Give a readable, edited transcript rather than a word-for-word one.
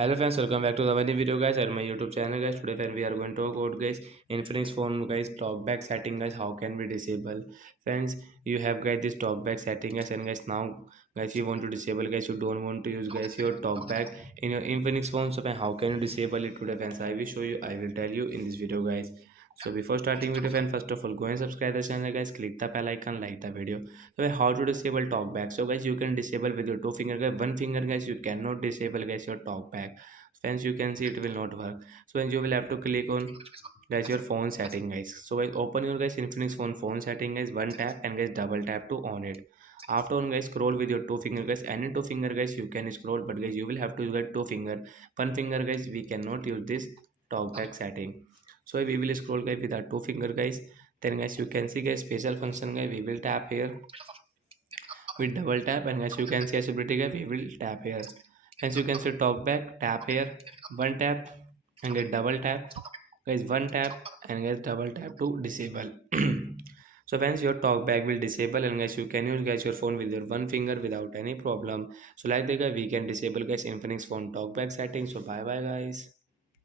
Hello friends, welcome back to the new video guys and my YouTube channel guys. Today friend we are going to talk about guys Infinix phone guys talkback setting guys, how can we disable. Friends, you have guys this talkback setting guys, and guys now guys you want to disable guys, you don't want to use guys your talkback in your Infinix phone. So how can you disable it today friends? I will show you, I will tell you in this video guys. So before starting video friend, first of all go and subscribe the channel guys, click the bell icon, like the video. So how to disable talkback? So guys you can disable with your two finger guys, one finger guys you cannot disable guys your talkback. Friends, you can see it will not work. So then you will have to click on guys your phone setting guys. So guys open your guys Infinix phone setting guys, one tap and guys double tap to on it. After on guys scroll with your two finger guys, any two finger guys you can scroll, but guys you will have to use that two finger, one finger guys we cannot use this talkback setting. So we will scroll guys with our two finger guys, then guys you can see guys special function guys, we will tap here with double tap, and as you can see accessibility guys, we will tap here. As you can see talk back, tap here, one tap and get double tap guys, one tap and get double tap to disable. So once your talk back will disable, and guys you can use guys your phone with your one finger without any problem. So like that guys we can disable guys Infinix phone talk back settings. So bye bye guys.